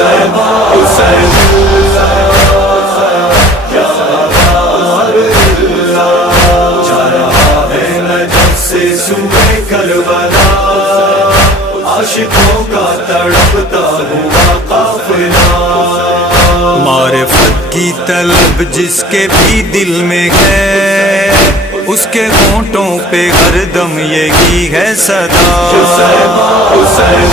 حسین حسین جا رہا ہے نجف سے سوئے کربلا، عاشقوں کا تڑپتا ہوا قافلہ۔ معرفت کی طلب جس کے بھی دل میں ہے، اس کے ہونٹوں پہ ہر دم یہی ہے صدا۔ حسین حسین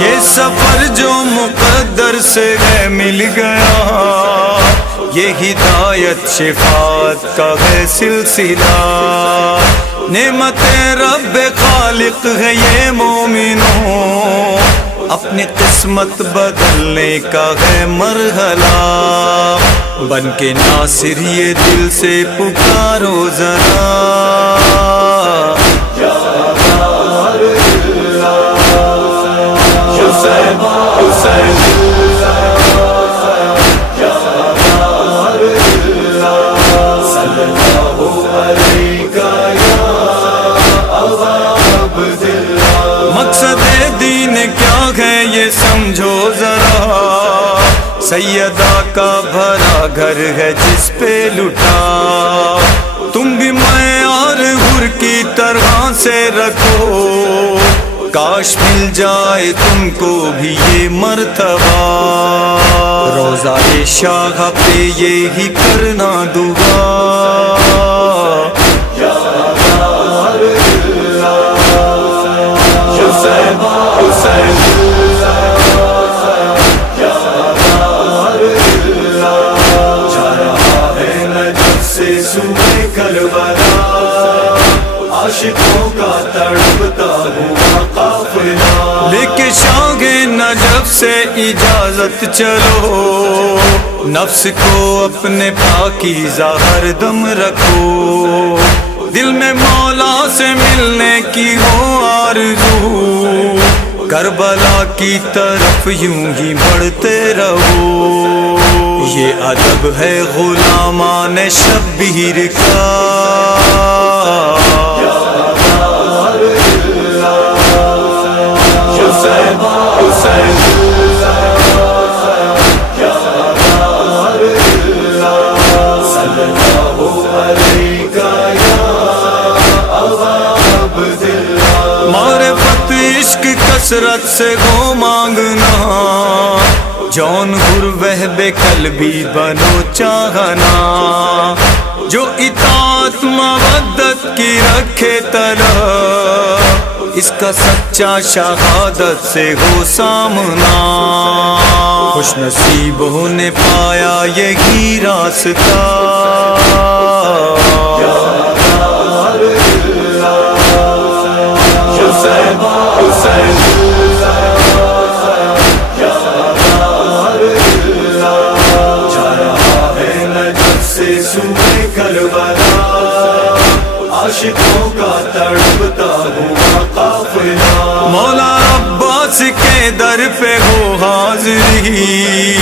یہ سفر جو مقدر سے ہے مل گیا، یہ ہدایت شفاعت کا ہے سلسلہ، نعمت رب خالق ہے یہ مومنوں، اپنی قسمت بدلنے کا ہے مرحلہ، بن کے ناصر یہ دل سے پکارو ذرا۔ حسین حسین مقصد دین کیا ہے یہ سمجھو ذرا، سیدہ کا بھرا گھر ہے جس پہ لٹا، تم بھی معیار حر کی طرح سے رکھو، کاش مل جائے تم کو بھی یہ مرتبہ، روزہ شاہ پہ یہی کرنا دعا۔ حسین حسین جا رہا ہے نجف سے سوئے کربلا، عاشقوں کا تڑپتا ہوا قافلہ۔ لے کے شاہ نجف سے اجازت چلو، نفس کو اپنے پاکیزہ ہر دم رکھو، دل میں مولا سے ملنے کی ہو آرزو، کربلا کی طرف یوں ہی بڑھتے رہو، یہ ادب ہے غلامان شبیر کا۔ حسین حسین صلی اللہ علیہ یا ابا عبداللہ۔ معرفت عشق کثرت سے گو مانگنا، جون حر وہب قلبی بنو چاہنا، جو اطاعت مودت کی رکھے طلب، اس کا سچا شہادت سے ہو سامنا، خوش نصیبوں نے پایا یہی راستہ۔ حسین حسین جا رہا ہے نجف سے سوئے کربلا، عاشقوں کا تڑپتا ہوا قافلہ۔ مولا عباس کے در پہ ہو حاضری،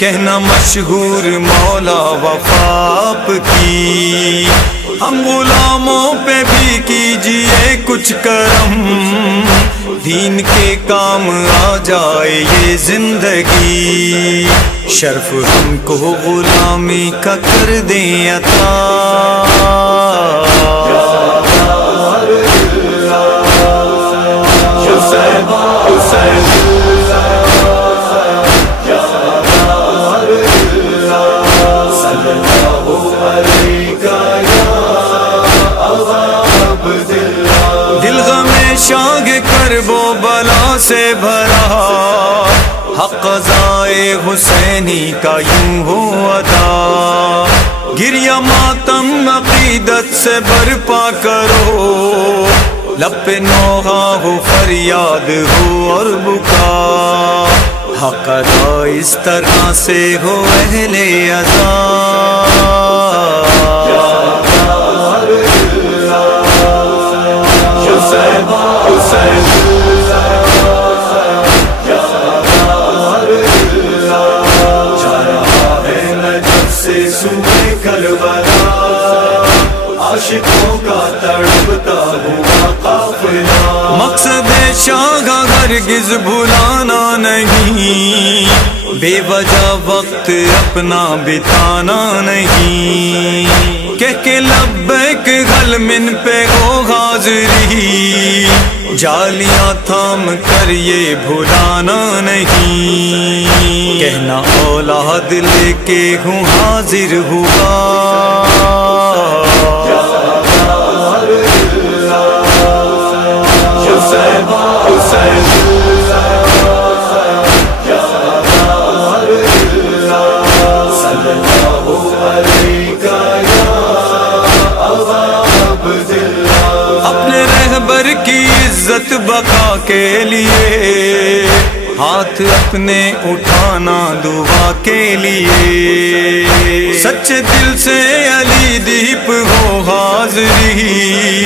کہنا مشہور مولا وفا آپ کی، ہم غلاموں پہ بھی کیجئے کچھ کرم، دین کے کام آ جائے یہ زندگی، شرف ہم کو غلامی کا کر دیں عطا۔ حسین حسین صلی اللہ علیہ یا ابا عبداللہ۔ دل غم شاگ کرب و بلا سے بھرا، حق قضائے حسینی کا یوں ہو ادا، گریہ ماتم عقیدت سے برپا کرو، لب پہ نوحہ ہو فریاد ہو اور بکا، حق ادا اس طرح سے ہو اہل عزا۔ حسین حسین جا رہا ہے عاشقوں کا تڑپتا ہوا قافلہ مقصد شاہ ہرگز بھلانا نہیں، بے وجہ وقت اپنا بتانا نہیں، کہہ کے لبیک حل من پہ ہو حاضری، جالیاں تھام کر یہ بھلانا نہیں، کہنا اولاد لے کے ہوں حاضر ہوا، حسین حسین صلی اللہ علیہ یا ابا عبداللہ، اپنے رہبر کی عزت بقا کے لیے ہاتھ اپنے اٹھانا دعا کے لیے، سچے دل سے علی دیپ ہو حاضری،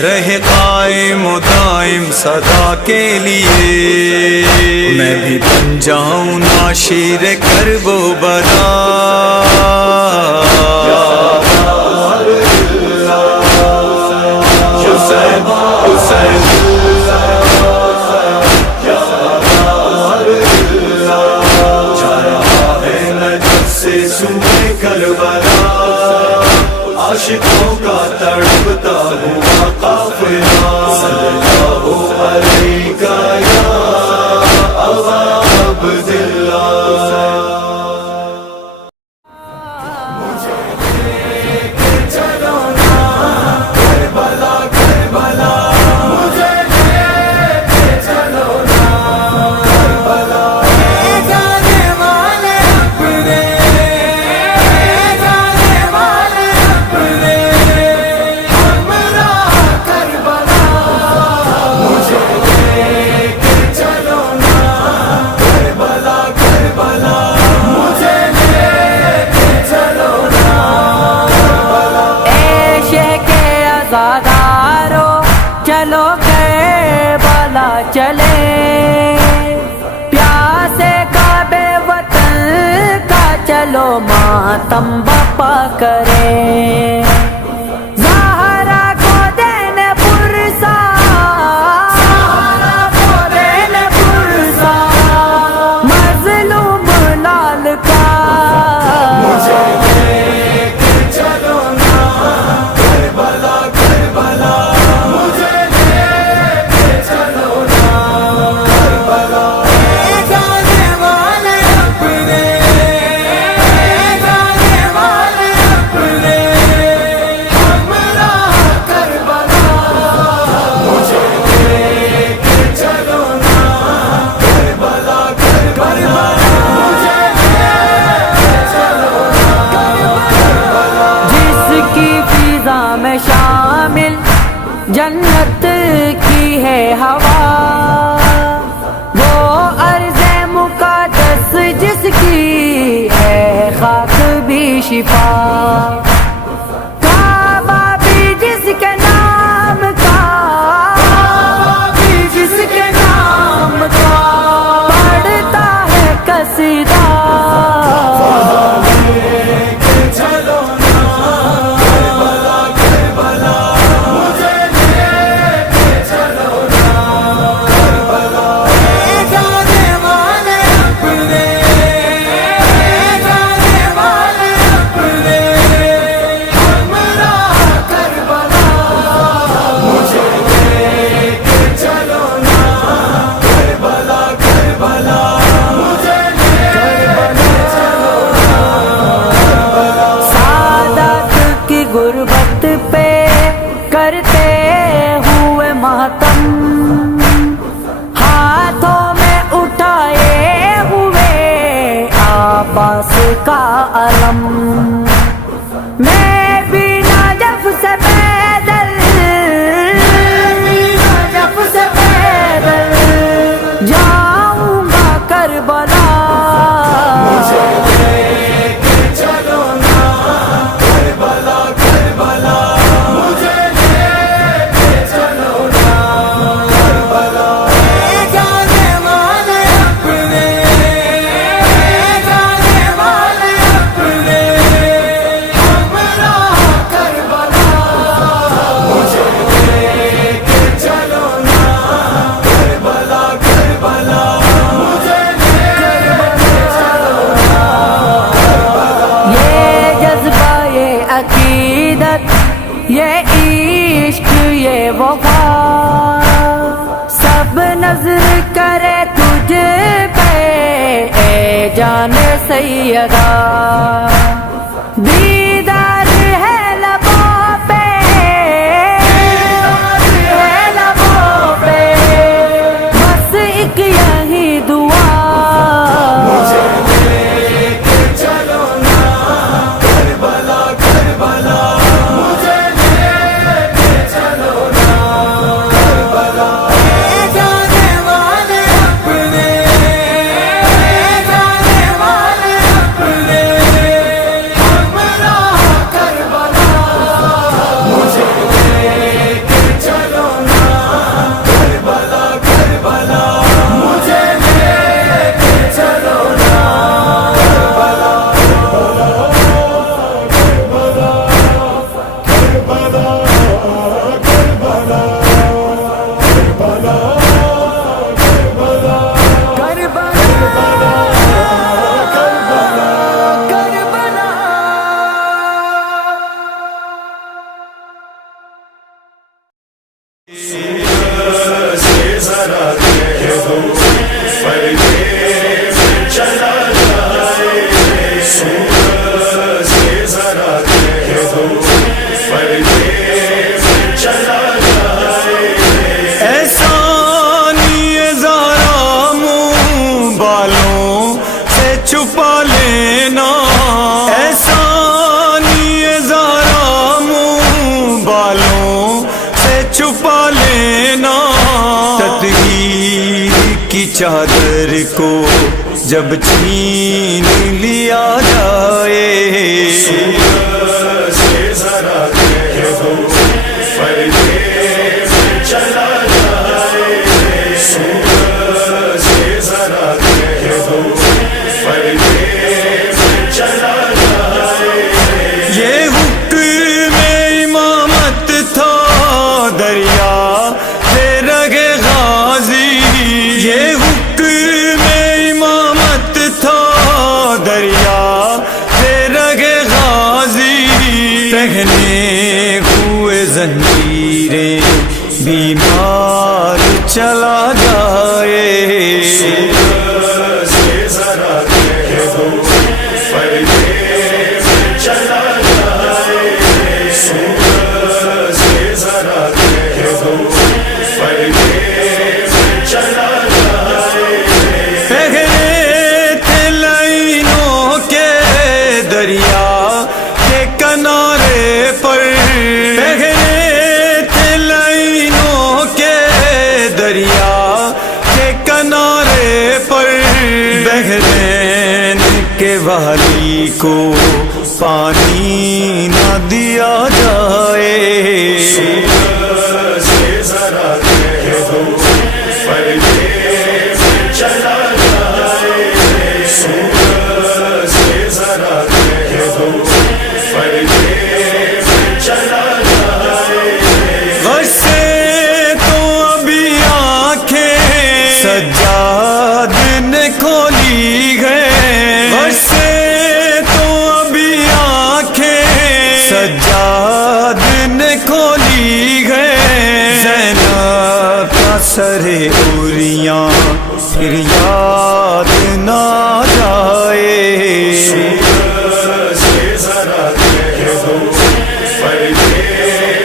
رہے قائم و دائم صدا کے لیے، میں بھی بن جاؤں ناشیر کرب و بلا، حسین حسین سے سوئے کربلا، عاشقوں کا تڑپتا ہوا قافلہ، صلی اللہ علیہ یا ابا عبداللہ، مجھے لے کے چلو نا کربلا کربلا، مجھے لے کے چلو نا کربلا، جانے والے اپنے چلو کربلا چلے، پیاسے کعبے وطن کا چلو ماتم بپا کریں، زہرا کو دینے پرسا، زہرا کو دینے پرسا، مظلوم لال کا، مجھے لے کے چلو نا کربلا کربلا، مجھے لے کے چلو نا کربلا، جانے والے اپنے، جانے والے اپنے، ہمراہ کربلا، مجھے لے کے چلو نا کربلا کربلا، مجھے لے کے چلو نا کربلا، جس کی فضا میں شامل جنت کی ہے ہوا، وہ ارض مقدس جس کی ہے خاک بھی شفا، کعبہ بھی جس کے نام کا، کعبہ بھی جس کے نام کا، پڑھتا ہے قصیدہ، لے کے چلو نا کربلا کربلا، مجھے لے کے چلو نا کربلا، جانے والے اپنے، جانے والے اپنے، ہمراہ کربلا، مجھے لے کے چلو نا کربلا کربلا، مجھے لے کے چلو نا، سعادت کی غربت پہ کرتے ہوئے ماتم، ہاتھوں میں اٹھائے ہوئے عباس کا علم، میں بھی نجف سے پیدل، نجف سے پیدل جاؤں گا کربلا، مجھے لے کے چلو نا کربلا کربلا، مجھے لے کے چلو نا کربلا، جانے والے اپنے، جانے والے اپنے، یہ عشق یہ وفا سب نظر کرے تجھ پہ اے جان سیدہ دیدار ہے لبوں پہ بس ایک یہی دعا چھپا لینا ایسا نہیں ذرا منہ بالوں سے چھپا لینا تدبیر کی چادر کو جب چھین لیا جائے ذرا کہہ دو پردے میں چلا جائے ذرا کہہ دو یہ حکم امامت تھا دریا سے رگے غازی یہ حکم امامت تھا دریا سے رگے غازی پہنے ہوئے زنجیریں بیمار چلا جائے بحرین کے والی کو پانی نہ دیا جائے ذرا کہہ دو پردے میں چلا جائے ذرا کہہ دو پردے میں چلا جائے غصے تو ابھی آنکھیں سجاد نے کھولی ہے غصے تو ابھی آنکھیں سجاد نے کھولی ہے زینب کا سر اوریاں پھر یاد نہ جائے ذرا کہہ دو پردے میں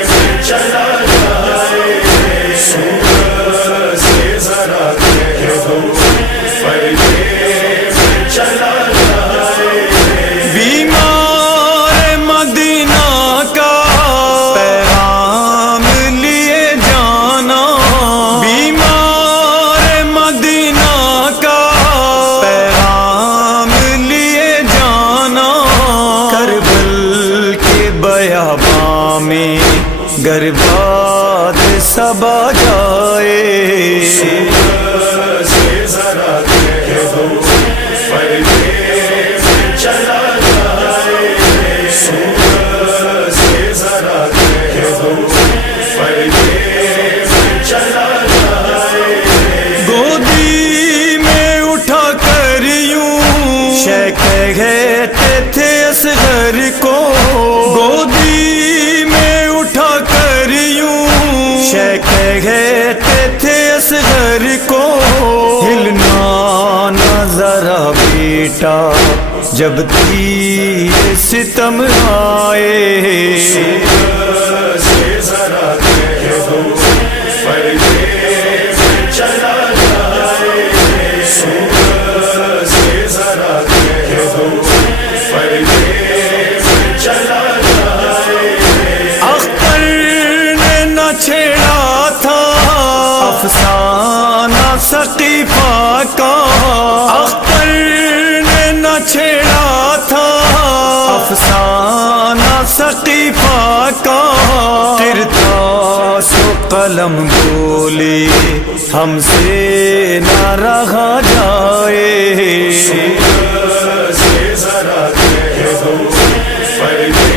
چلا جائے ذرا کہہ دو پردے میں چلا جائے بیمار مدینہ کا پیغام لیے جانا بیمار مدینہ کا پیغام لیے جانا کربل کے بیاباں میں گر باد سبا جائے ذرا کہہ دو پردے میں چلا جائے ذرا کہہ دو پردے میں چلا جائے گودی میں اٹھا کر یوں شیخ کہتے تھے اصغر کو گودی میں اٹھا مٹا جب تیر ستم آئے، سے ذرا کہہ دو پردے میں چلا جائے، سورج سے ذرا کہہ دو پردے میں چلا جائے۔ اختر نے نہ چھیڑا تھا افسانہ ثقیفہ کا، اختر نے نہ چھیڑا تھا افسانہ ثقیفہ کا، کرتاس و قلم بولے ہم سے نہ رہا جائے، سورج سے ذرا کہہ دو پردے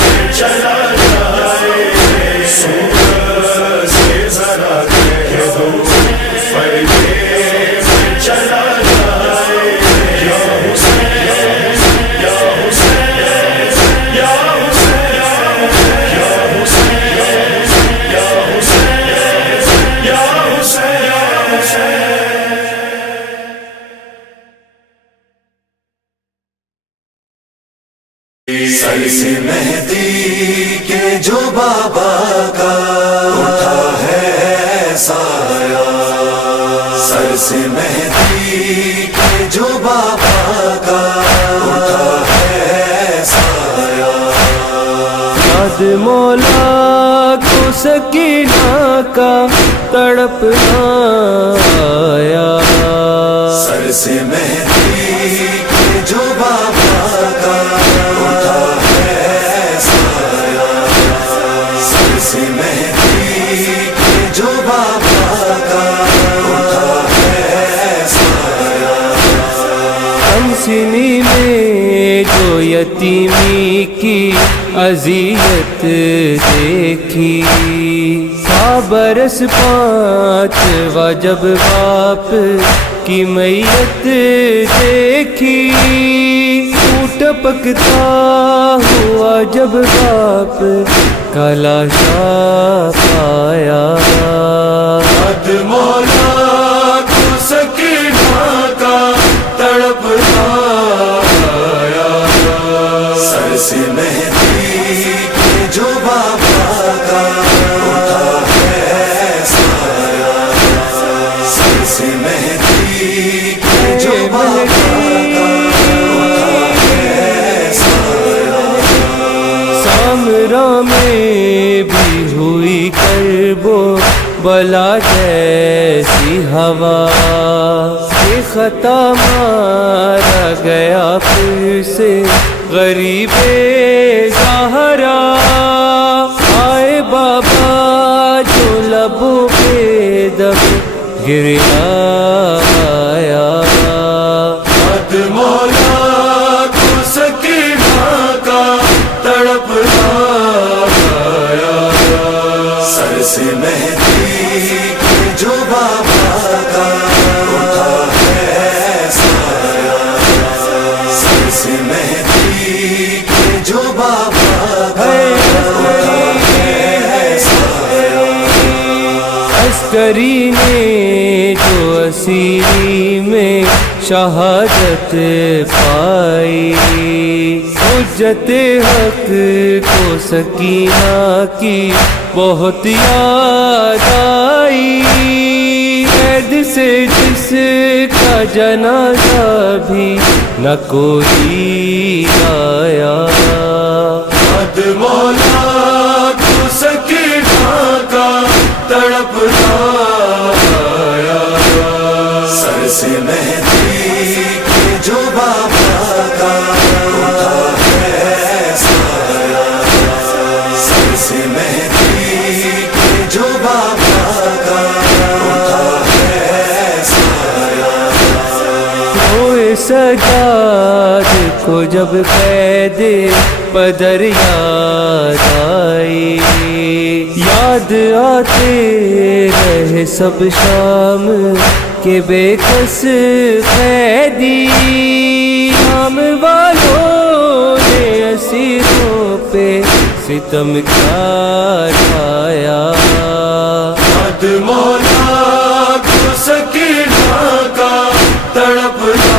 میں چلا جائے، سورج سے ذرا کہہ دو پردے میں چلا جائے۔ یا حسین یا حسین یا حسین یا حسین یا حسین یا حسین۔ سر سے مہدی کے جو بابا کا اٹھا ہے سایہ، سر سے مہدی کے جو بابا کا اٹھا ہے سایہ، یاد مولا کو سکینہ کا تڑپنا آیا، سر سے مہدی کے جو بابا کا اٹھا ہے سایہ، سر سے مہدی کے جو بابا کا اٹھا ہے سایہ۔ ہم سنی میں جو یتیمی کی اذیت دیکھی، 100 برس 5واں جب باپ کی میت دیکھی، ٹپکتا ہوا جب باپ کا لاشا پایا، یاد مولا کو سکینہ کا تڑپنا آیا، سر سے مہدی کے جو بابا کا اٹھا ہے سایہ، سر سے مہدی کے جو بابا کا اٹھا ہے سایہ۔ سامرا میں بھی ہوئی کرب و بلا جیسی ہوا، یہ خطا مارا گیا پھر سے غریب زہرا، آئے بابا جو لبوں پہ دب گریا آیا، یاد مولا کو سکینہ کا تڑپنا آیا، سر سے مہدی کے جو بابا کا اٹھا ہے سایہ، سر سے مہدی کے جو بابا کا اٹھا ہے سایہ۔ عسکری نے جو اسیری میں شہادت پائی، حجت حق کو سکینہ کی بہت یاد آئی، قید سے جس کا جنازہ بھی نہ کوئی آیا، یاد مولا کو سکینہ کا تڑپنا آیا، سر سے مہدی کے جو بابا کا اٹھا ہے سایہ، سر سے مہدی کے جو بابا کا اٹھا ہے سایہ۔ کوئی سجاد کو جب قید پدر یاد آئی، یاد آتے رہے سب شام کے بے کس قیدی، نام والوں نے اسیروں پہ ستم کیا ڈھایا، یاد مولا کو سکینہ کا تڑپنا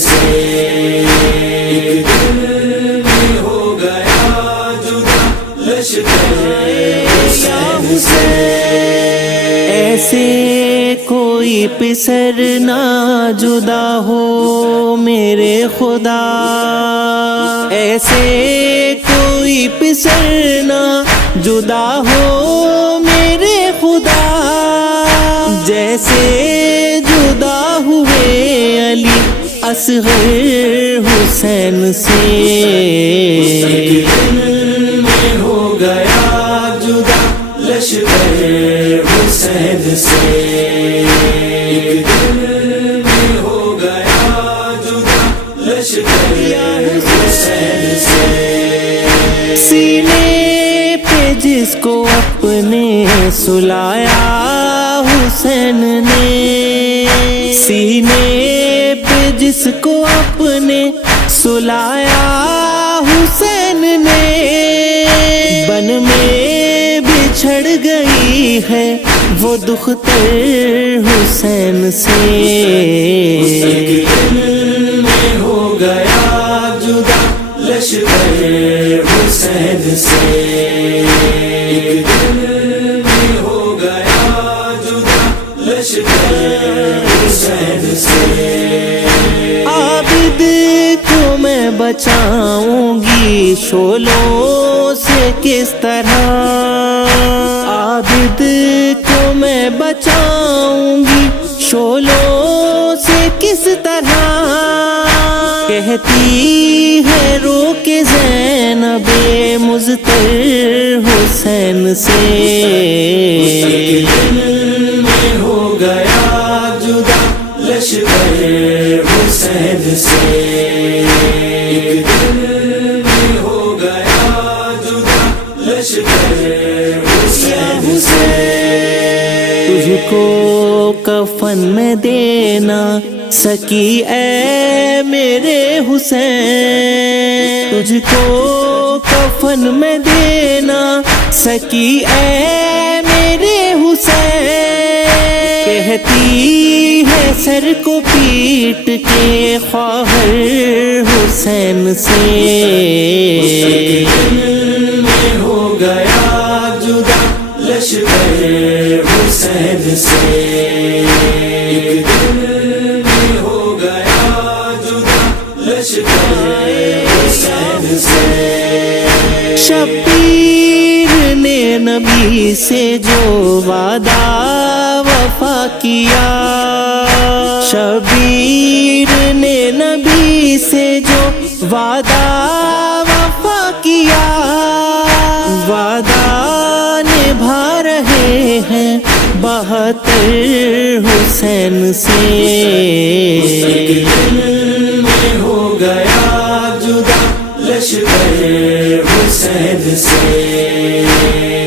سے ایک دل میں ہو گیا جدا لشکر حسین سے ایسے کوئی پسر نہ جدا ہو میرے خدا، ایسے کوئی پسر نہ جدا ہو میرے خدا، جیسے جدا ہوئے علی اصغر حسین سے ایک دل میں ہو گیا جدا لشکر حسین سے ایک دل میں ہو گیا جدا لشکر حسین سے سینے پہ جس کو اپنے سلایا حسین نے، سینے پہ جس کو اپنے سلایا حسین نے، بن میں بچھڑ گئی ہے وہ دختر حسین سے ایک دل میں ہو گیا جدا لشکر حسین سے ایک دل میں ہو گیا جدا لشکر حسین سے عابد کو میں بچاؤں گی شعلوں سے کس طرح، عابد کو میں بچاؤں گی شعلوں سے کس طرح، کہتی ہے رو کے زینب مضطر حسین سے ایک دل میں ہو گیا جدا لشکر حسین سے ایک دل میں ہو گیا جدا لشکر حسین سے تجھ کو کفن میں دینا سکی اے میرے حسین، تجھ کو کفن میں دینا سکی اے میرے حسین، کہتی ہے سر کو پیٹ کے خواہر حسین سے ایک دل میں ہو گیا جدا لشکر حسین سے ایک دل میں ہو گیا جدا لشکر حسین سے شبیر نے نبی سے جو وعدہ وفا کیا، شبیر نے نبی سے جو وعدہ وفا کیا، وعدہ نبھا رہے ہیں 72 حسین سے ایک دل میں ہو گیا جدا لشکر حسین سے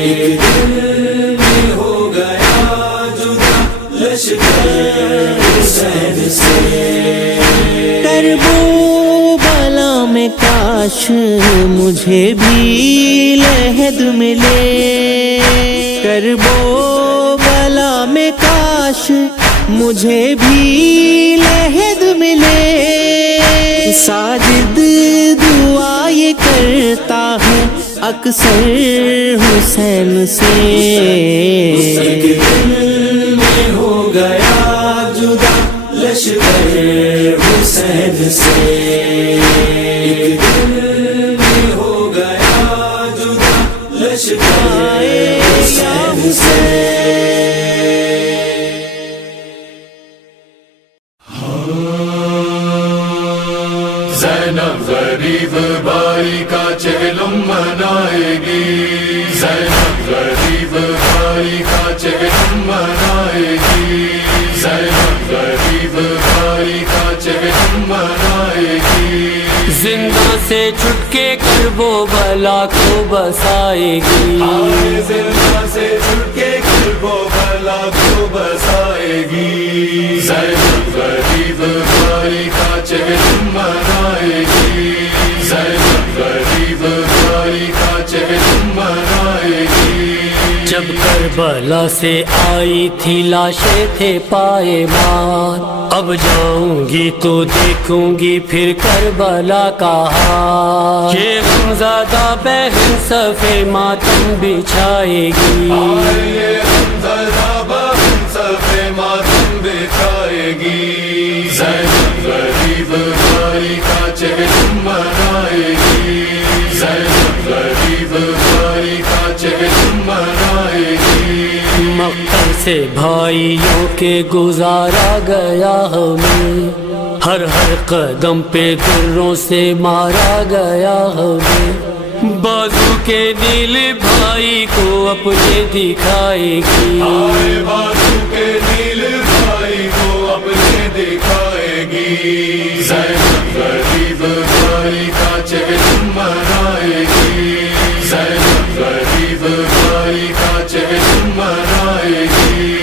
ایک دل میں ہو گیا جدا لشکر حسین سے کربلا میں کاش مجھے بھی لحد ملے، کربلا میں کاش مجھے بھی لحد ملے، ساجد دعا یہ کرتا ہے اکثر حسین سے ایک دل میں ہو گیا جدا لشکر حسین سے ایک دل میں ہو گیا جدا لشکر حسین سے زینب غریب باری کا چہلم منائے گی، زینب غریب باری کا چہلم منائے گی، زینب غریب باری کا چہلم منائے گی، زندہ سے چھٹ کے کربلا کو بسائے گی، زندہ سے چھٹ کے کربلا کو بسائے گی، زینب غریب باری کا چہلم منائے گی، زینب غریب باری کا چہلم منائے گی، جب کربلا سے آئی تھی لاشیں تھے پائے مان، اب جاؤں گی تو دیکھوں گی پھر کربلا کا حال، یہ غمزدہ بہن صفے ماتم بچھائے گی، یہ غمزدہ بہن صفے ماتم بچھائے گی، زینب غریب بھائی کا چہرہ منائے گی، زینب غریب بھائی کا چہرہ منائے گی، مقتل سے بھائیوں کے گزارا گیا ہمیں، ہر ہر قدم پہ دروں سے مارا گیا ہمیں، بازو کے نیل بھائی کو اپنے دکھائے گی، بازو کے نیل بھائی کو اپنے دکھائے گی، زینب غریب بھائی کا چہرہ منائے گی، زینب غریب بھائی کا چہرہ منائے گی،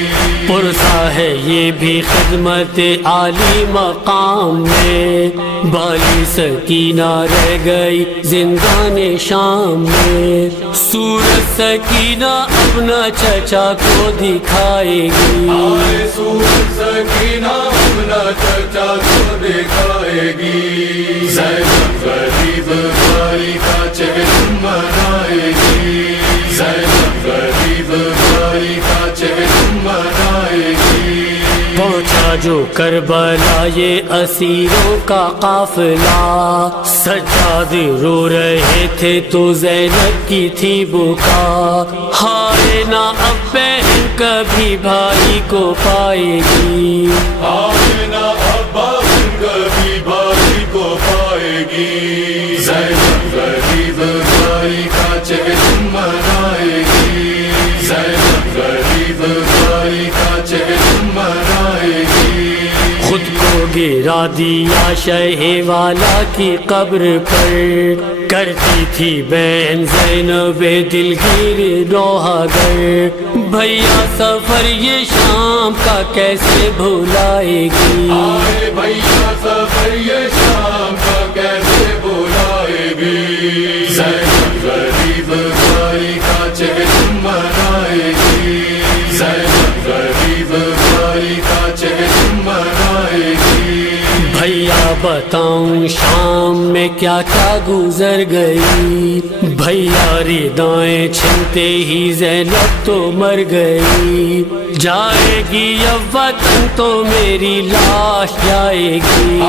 پرسا ہے یہ بھی خدمت عالی مقام میں، بالی سکینہ رہ گئی زندان شام میں، سورج سکینہ اپنا چچا کو دکھائے گی، سورج سکینہ اپنا چچا کو دکھائے گی، زینب غریب بھائی کا چہرہ منائے گی، زینب غریب بھائی کا چہرہ منائے گی، پہنچا جو کربلا یہ اسیروں کا قافلہ، سجاد رو رہے تھے تو زینب کی تھی بکا، ہائے نہ اب بہن کبھی بھائی کو پائے گی، ہائے نہ اب بہن کبھی بھائی کو پائے گی، زینب غریب بھائی کا چہرہ منائے گی، زینب غریب بھائی کا چہرہ منائے گی، خود کو گرا دیا شہ والا کی قبر پر، کرتی تھی بہن زینب دلگیر نوحہ گر، بھیا سفر یہ شام کا کیسے بھولائے گی، بھیا سفر یہ شام کا کیسے بلائے گی، زینب غریب بھائی کا چہرہ منائے گی، زینب غریب بھائی کا چہرہ منائے گی، بھیا بتاؤں شام میں کیا کیا گزر گئی، بھیا ردائیں چھنتے ہی زینب تو مر گئی، جائے گی اب وطن تو میری لاش جائے گی،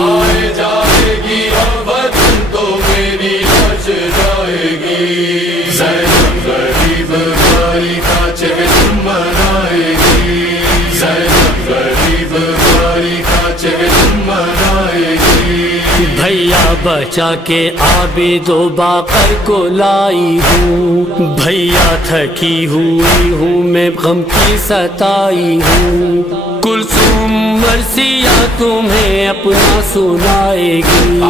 جائے گی اب وطن تو میری لاش جائے گی، زینب غریب بھائی کا چہرہ منائے گی، زینب غریب بھائی کا چہرہ منائے گی، بھیا بچا کے عابد و باقر کو لائی ہوں، بھیا تھکی ہوئی ہوں میں غم کی ستائی ہوں، کلثوم مرثیہ تمہیں اپنا سنائے گی،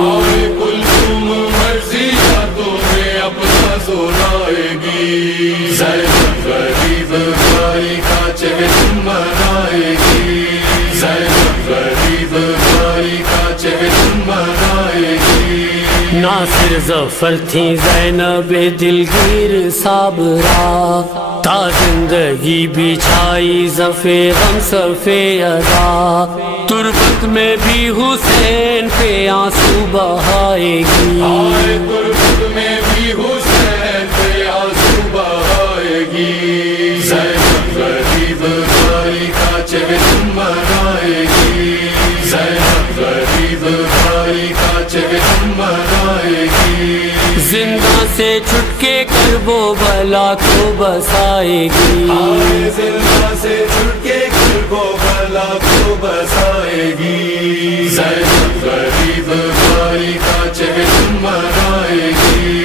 کلثوم مرثیہ تمہیں اپنا سنائے گی، زینب غریب بھائی کا چہرہ منائے گی، زینب غریب بھائی کا چہرہ منائے گی، ناصر ظفر تھی زینب دلگیر صابرہ، تا زندگی بچھائی زفے غم صفے ادا، تربت میں بھی حسین پہ آنسو بہائے گی، تربت میں بھی حسین پہ آنسو بہائے گی، زینب غریب بھائی کا چہرہ منائے گی، زینب غریب بھائی کا چہرہ منائے گی، زندہ سے چھٹ کے کربلا کو بسائے گی، زندہ سے چھٹ کے کربلا کو بسائے گی، زینب غریب بھائی کا چہرہ منائے گی،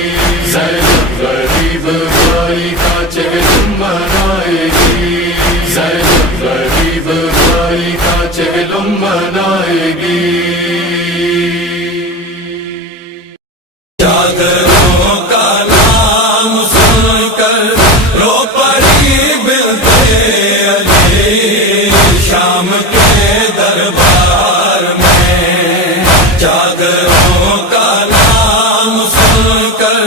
زینب غریب بھائی کا چہرہ منائے گی، زینب غریب بھائی کا چہرہ منائے گی، چادروں کا نام سن کر رو پڑی بنتے علی شام کے دربار میں، چادروں کا نام سن کر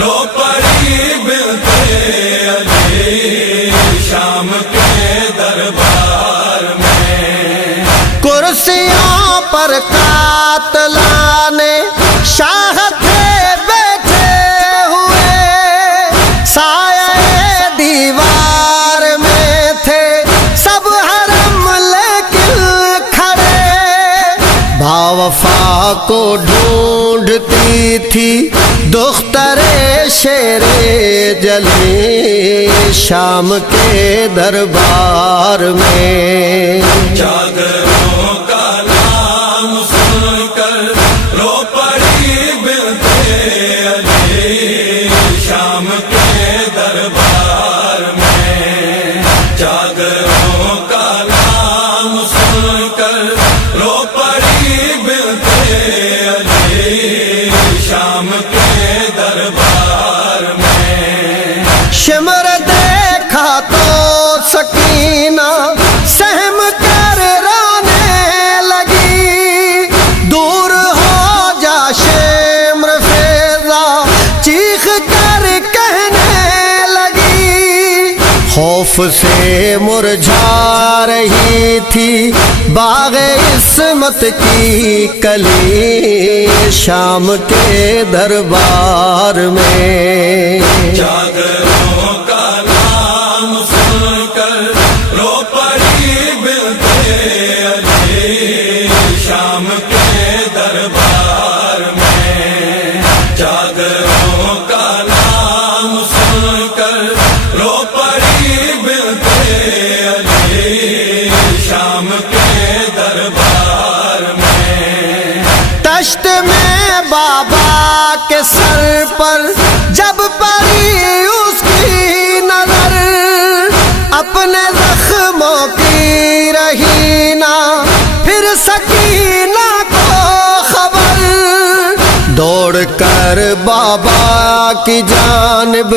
رو پڑی بنتے علی شام کے دربار میں، کرسیاں پر قاتلانے شاہ تھے بیٹھے ہوئے، سایہ دیوار میں تھے سب حرم لیکن کھڑے، باوفا کو ڈھونڈتی تھی دختر شیر جلی شام کے دربار میں، جاگروں کا نام سن کر رو پڑی بنت علی شام کے دربار میں، جاگروں کا نام سن کر رو پڑی بنت علی شام کے دربار میں، شمر دیکھا تو سکینہ سہم کر رونے لگی، دور ہو جا شمر فیضا چیخ کر کہنے لگی، خوف سے مرجھا رہی تھی باغ عصمت کی کلی شام کے دربار میں، جاگروں کا نام سن کر رو پڑی بنت علی شام کے دربار میں، جاگروں کا نام سن کر رو پڑی بنت علی شام کے دربار میں، تشت میں بابا کے سر پر جب پڑی اس کی نظر، اپنے زخموں کی رہی نہ پھر سکینہ کو خبر، دوڑ کر بابا کی جانب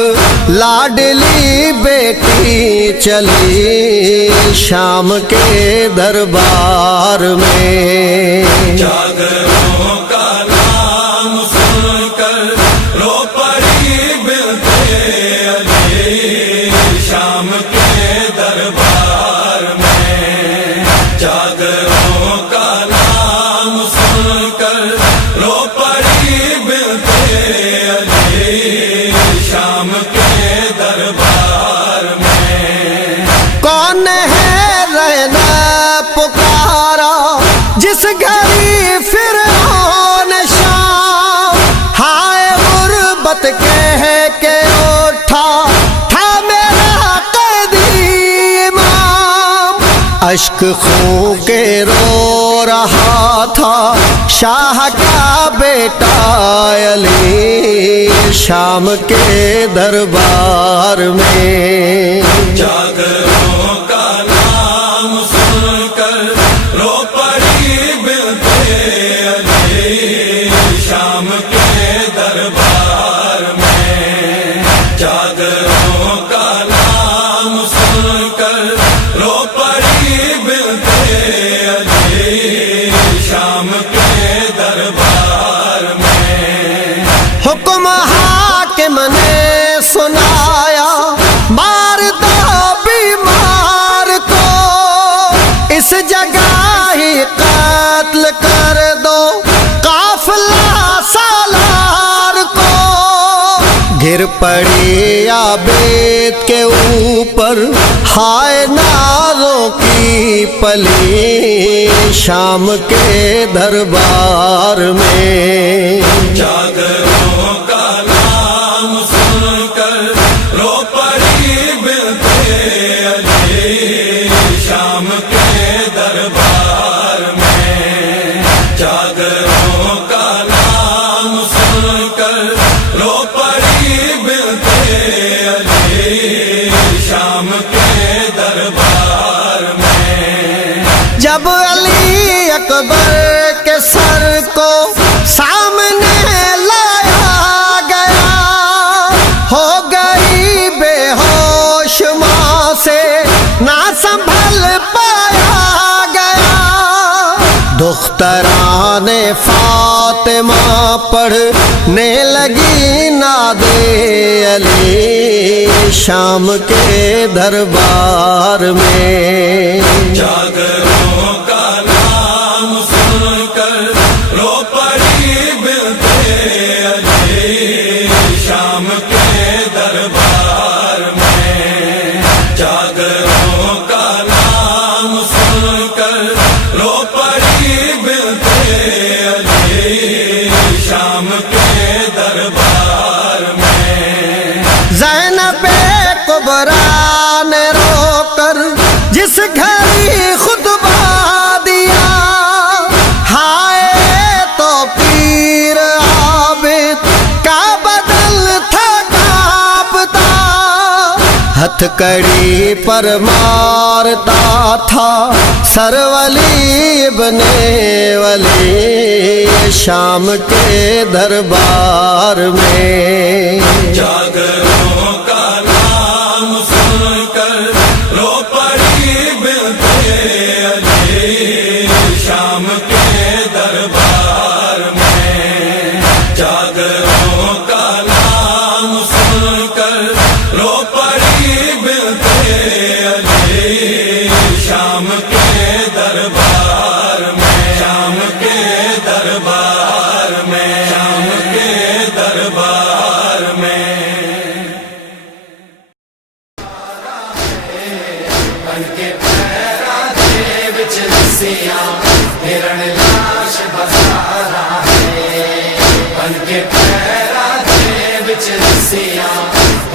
لاڈلی بیٹی چلی شام کے دربار میں، جاگروں کا نام سن کر رو پڑی بنت علی شام کے دربار میں، جاگروں کا نام سن کر رو پڑی بنت علی شام کے دربار میں، کون ہے رہنا پکارا جس گھڑی فرعون شام، ہائے غربت کہہ کے اٹھا تھا میرا قیدی امام، اشک خوں کے رو رہا تھا شاہ کا بیٹا علی شام کے دربار میں، جاگروں کا نام سن کر رو پڑی بنت علی شام کے دربار میں، جاگروں کا نام سن کر رو پڑی بنت علی شام کے دربار میں، حکم حاکم نے سنایا مار دو بیمار کو، اس جگہ ہی قتل کر دو قافلہ سالار کو، گر پڑی عابد کے اوپر ہائے نازوں کی پلی شام کے دربار میں، جاگروں کا نام سن کر رو پڑی بنت علی شام کے دربار میں، جاگروں کا نام سن کر رو پڑی بنت علی شام کے دربار میں، جب علی اکبر کے سر کو سامنے لایا گیا، ہو گئی بے ہوش ماں سے نہ سنبھل پایا گیا، دختران فاطمہ پڑھنے لگی ناد علی شام کے دربار میں، جاگروں کا نام سن ہاتھ کڑی پر مارتا تھا سر ولی ابن ولی شام کے دربار میں جاگروں کا نام سن کر رو پڑی بنت علی شام کے دربار میں جاگروں کا نام سن کر رو پڑی بنت علی شام کے دربار میں شام کے دربار میں شام کے دربار میں بن کے پیرا دے وچ رسیاں ہرن لاش بسارا ہے بن کے پیرا دے وچ رسیاں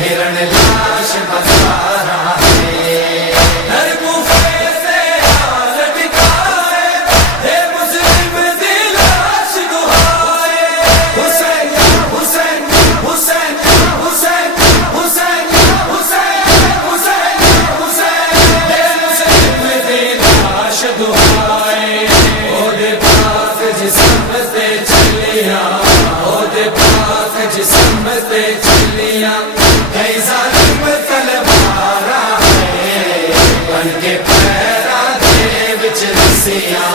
ہرن لاش بسارا ہے ہر کوفے سے حال ٹکائے ہے مسلم دی لاش دہائے حسین یا حسین حسین یا حسین حسین یا حسین حسین یا حسین ہے مسلم دی لاش دہائے او دے پاک جسم تے چلیاں او دے پاک جسم تے چلیاں کئی ظالم تلوارا ہے بن کے پیرا دے وچ رسیاں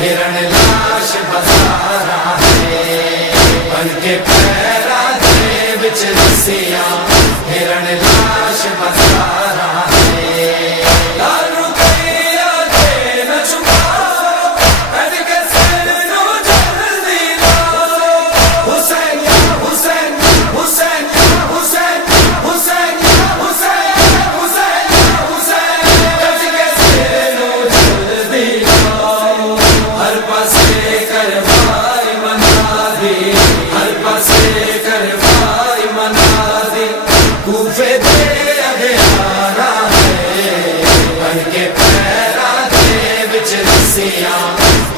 ہرن لاش بسارا ہے بن کے پیرا دے وچ رسیاں ہرن لاش بسارا ہے لال رقیہ دے نہ چھپاؤ کٹ کے سر نو جلدی لاؤ حسین یا حسین حسین یا حسین حسین یا حسین حسین یا حسین کٹ کے سر نو جلدی لاؤ ہر پاسے کروائی منادی ہر پاسے کروائی منادی کوفے دے اگیارا ہے بن کے پیرا دے وچ رسیاں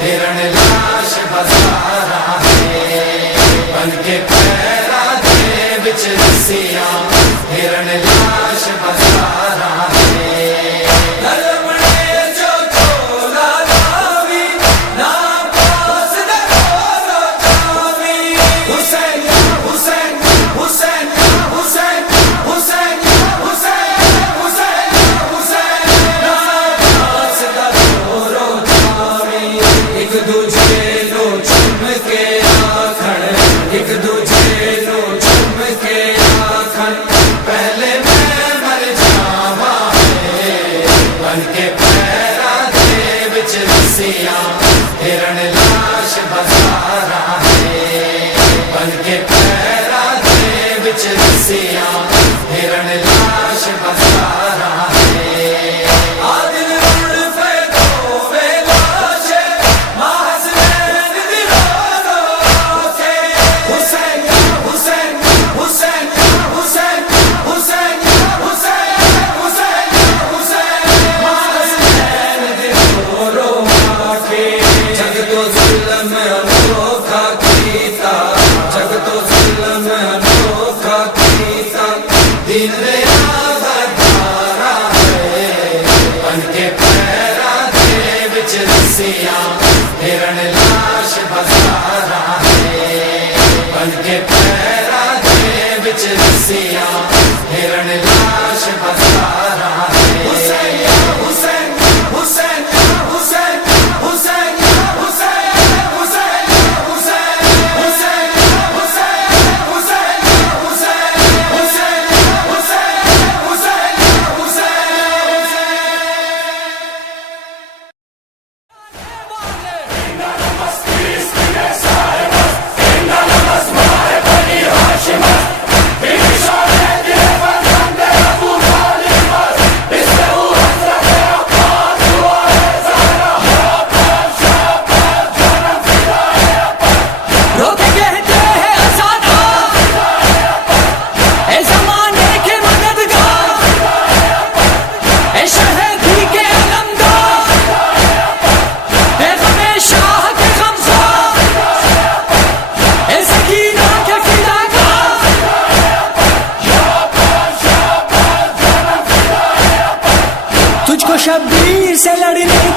ہرن لاش بسارا ہے بن کے پیرا دے وچ رسیاں ہرن لاش بسارا ہے للمڑے جو چولا لاوی نا پاس دا کولو جاوی حسین یا حسین حسین یا حسین حسین یا حسین حسین یا حسین نا پاس دا کولو جاوی ایک دوجے نو چم کے آکھن ایک دوجے نو چم کے آکھن پہلے میں مر جاواں ہے بن کے پیرا دے وچ رسیاں ہرن لاش بسارا ہے بن کے پیرا دے وچ رسیاں ہرن لاش بسارا ہے عادل اڑ پے تو وے لاش محض نین دی رو کے حسین یا حسین حسین یا حسین حسین یا حسین حسین یا حسین محض نین دی رو کے جگ تو ظلم انوکھا کیتا جگ تو ظلم انوکھا کیتا دین رے آزادارا ہے بن کے پیرا دے وچ رسیاں ہرن لاش بسارا ہے بن کے پیرا دے وچ رسیاں ہرن لاش بسارا ہے حسین یا حسین حسین یا حسین حسین یا حسین حسین یا حسین حسین یا حسین حسین یا حسین حسین یا حسین حسین یا حسین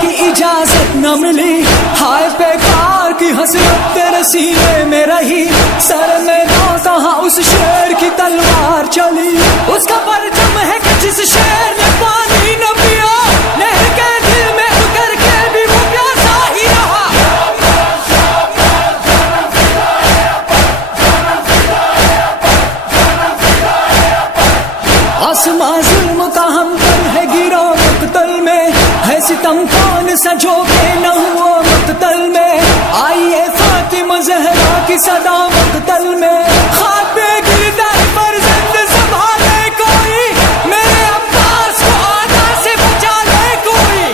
کی اجازت نہ ملی، ہائے پیکار کی حسرت تیرے سینے میں رہی، سر میں نہ کہاں اس شیر کی تلوار چلی، اس کا پرچم ہے کہ جس شیر نے پانی نہ پیا، نہر کے دل میں اتر کے بھی وہ پیاسا ہی رہا۔ آسمان ظلم کا ہم پر ہے گرا مقتل میں، ہے ستم کون سا جو کہ نہ ہوا مقتل میں، آئیے فاطمہ زہرا کی صدا مقتل میں، خواب پہ گرتا ہے فرزند سنبھالے کوئی، میرے عباس کو آدھا سے بچا لے کوئی۔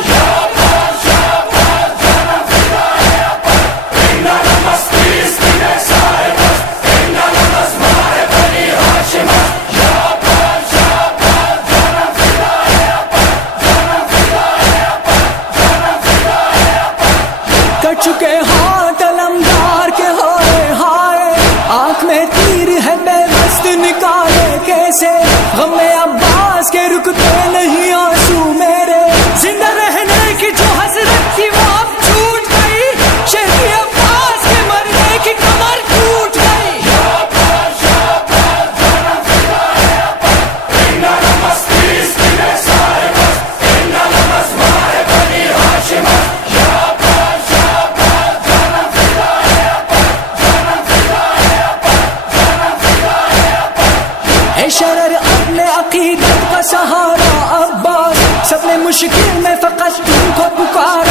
کٹ چکے ہاتھ علمدار کے ہائے ہائے، آنکھ میں تیر ہے بے بست نکالے کیسے، غم عباس کے رکتے نہیں آنسو میرے، زندہ رہنے کی جو حسرت تھی وہ اب چھوٹ گئی، شہری عباس کے مرنے کی کمر ٹوٹ گئی۔ اے شرر اپنے عقیدت کا سہارا عباس، سب نے مشکل میں فقط تم کو پکارا